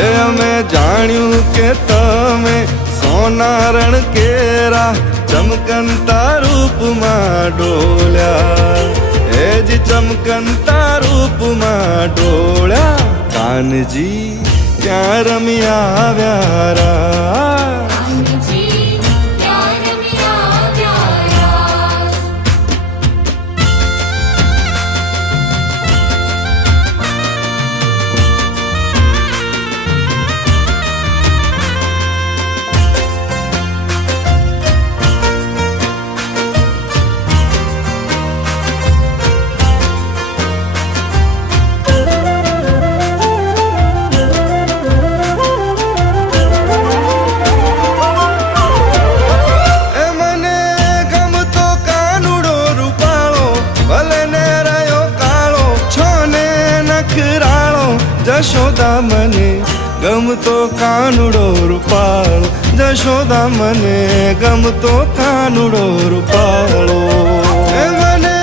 એ અમે જાણ્યું કે તમે સોના રણ કેરા ચમકંતા રૂપમાં ડોલ્યા, એ જ ચમકંતા રૂપમાં ડોળ્યા. કાનજી ક્યાં રમી આવ્યા રા, જશોદા મને ગમતો કાનુડો રૂપાળો, જશોદા મને ગમતો કાનુડો રૂપાળો. એ મને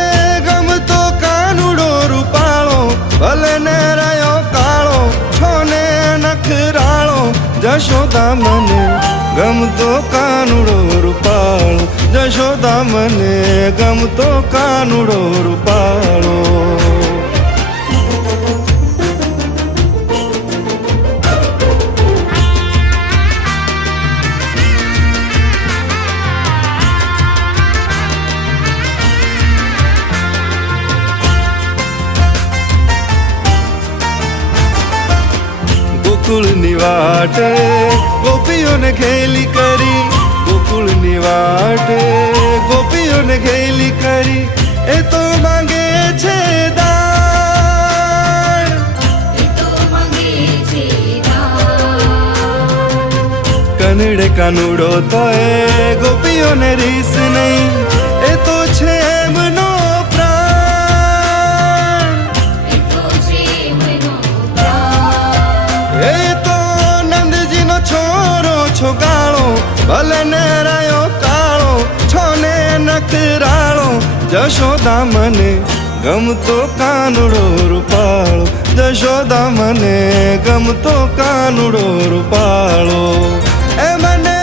ગમતો કાનુડો રૂપાળો, ભલે ને રહ્યો કાળો, છો ને નખરાળો. જશોદા મને ગમતો કાનુડો રૂપાળો, જશોદા મને ગમતો કાનુડો રૂપાળો. ગોકુળની વાટે ગોપીઓને ખેલી કરી, ગોકુળની વાટે ગોપીઓને ખેલી કરી. એ તો માંગે છે દાન, કનડે કાનુડો તો એ ગોપીઓને રીસ નહીં, એ તો છે એમનો છોગાળો, ભલે ને રહ્યો કાળો, છો ને નખરાળો. જશોદા મને ગમતો કાનુડો રૂપાળો, જશોદા મને ગમતો કાનુડો રૂપાળો. એ મને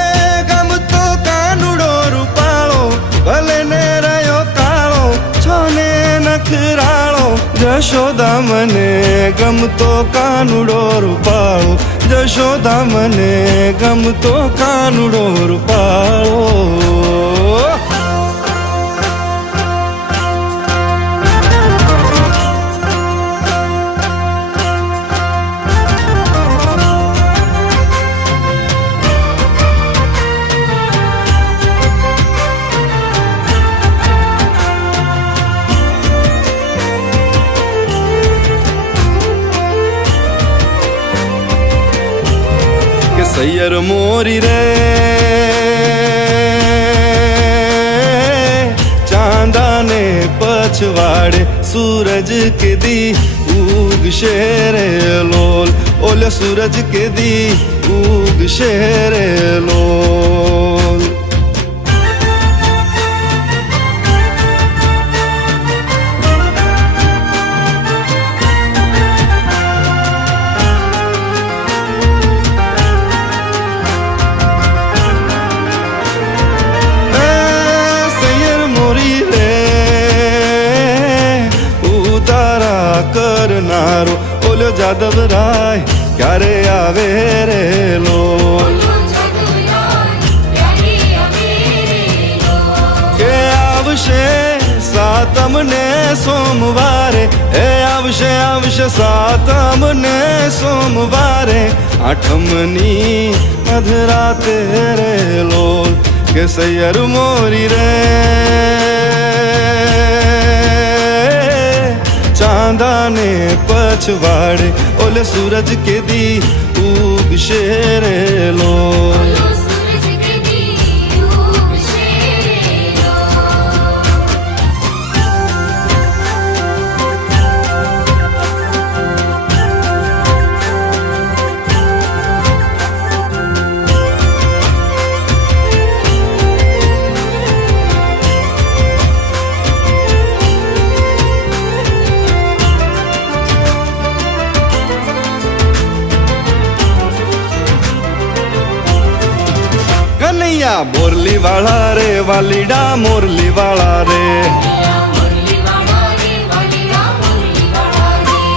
ગમતો કાનુડો રૂપાળો, ભલે ને રહ્યો કાળો, છો ને નખરાળો. જશોદા મને ગમતો કાનુડો રૂપાળો, જશોદા મને ગમતો કાનુડો રૂપાળો. સૈયર મોરી રે ચાંદાને પછવાડે, સૂરજ કે દી ઉગશે રે લોલ, ઓલે સૂરજ કે દી ઉગશે રે લોલ. કરનારો ઓલો જાદવ રાય ક્યારે આવે રે લોલ, કે આવશે સાતમ ને સોમવારે, એ આવશે આવશે સાતમ ને સોમવારે. આઠમની અધરાતે રે લોલ, કે સૈયર મોરી રે ચાંદાને પછવાડે, ઓલે સૂરજ કે દી ઉગશે રે લોલ. કનૈયા મોરલી વાળા રે વાલીડા મોરલી વાળા રે,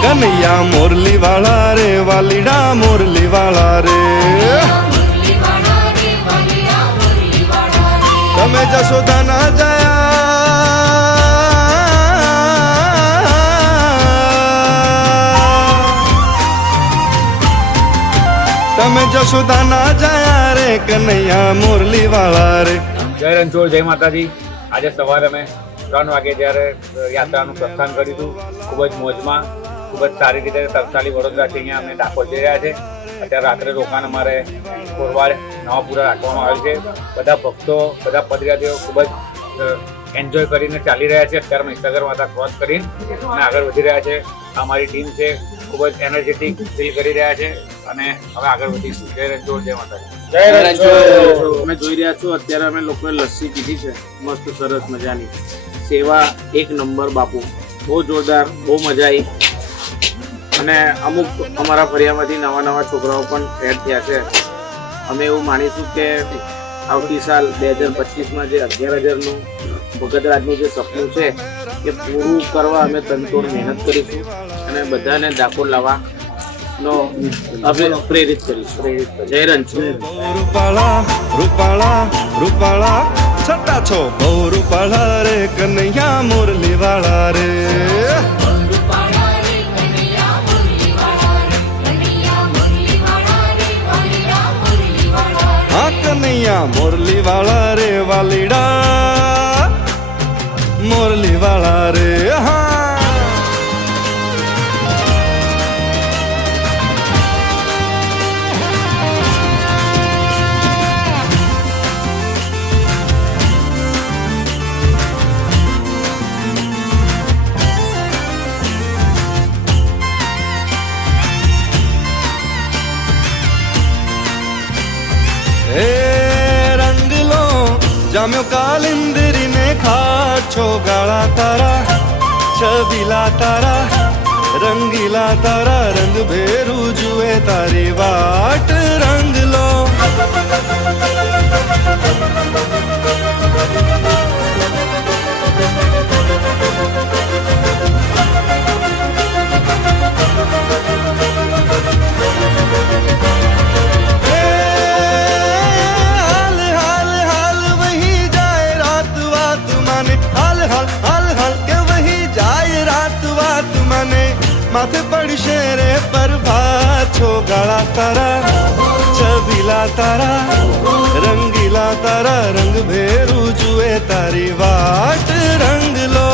કનૈયા મોરલી વાળા રે વાલીડા મોરલી વાળા રે. તમે જશોદાના તમે જશોદાના જાયા રે કનૈયા મોરલી વાળા રે. જય રણછોડ, જય માતાજી. આજે સવારે અમે 3 વાગે જ્યારે યાત્રાનું પ્રસ્થાન કર્યું હતું, ખૂબ જ મોજમાં, ખૂબ જ સારી રીતે તરસાલી વડોદરાથી અહીંયા અમે ડાકોર જઈ રહ્યા છે. અત્યારે રાત્રે રોકાણ અમારે કોરવાડ નવાપુરા રાખવામાં આવેલ છે. બધા ભક્તો, બધા પદયાત્રીઓ ખૂબ જ એન્જોય કરીને ચાલી રહ્યા છે. અત્યારે અમે હિસાગર માતા ક્રોસ કરીને અને આગળ વધી રહ્યા છે. અમારી ટીમ છે, ખૂબ જ એનર્જેટિક ફીલ કરી રહ્યા છે અને હવે આગળ વધીશું. જય રણછોડ, જય માતાજી. જય રણછોડ. તમે જોઈ રહ્યા છો અત્યારે અમે લોકોએ લસ્સી પીધી છે, મસ્ત સરસ મજાની. સેવા એક નંબર બાપુ, બહુ જોરદાર, બહુ મજા આવી. અને અમુક અમારા ફળિયામાંથી નવા છોકરાઓ પણ એડ થયા છે. અમે એવું માનીશું કે આવતી સાલ 2025માં જે 11,000નું ભગતરાજનું જે સપનું છે એ પૂરું કરવા અમે તનતોડ મહેનત કરીશું અને બધાને ડાકોર લાવવાનો અમે પ્રેરિત કરીશું. જય રણછોડ. રૂપાળા રૂપાળા રૂપાળા છટા છો બહુ રૂપાળા રે કનૈયા મોરલી વાળા રે. હા કનૈયા મોરલી વાળા રે વાલીડા મોરલી વાળા રે. હા હે રંગ લો જામ્યો કાલિંદરી ને ખાટો ગાળા તારા, છબીલા તારા, રંગીલા તારા, રંગ ભેરું જુએ તારી વાટ. રંગ લો માથે પડશે રે પ્રભાત છો ગાળા તારા, છબીલા તારા, રંગીલા તારા, રંગ ભેરું જુએ તારી વાટ. રંગ લો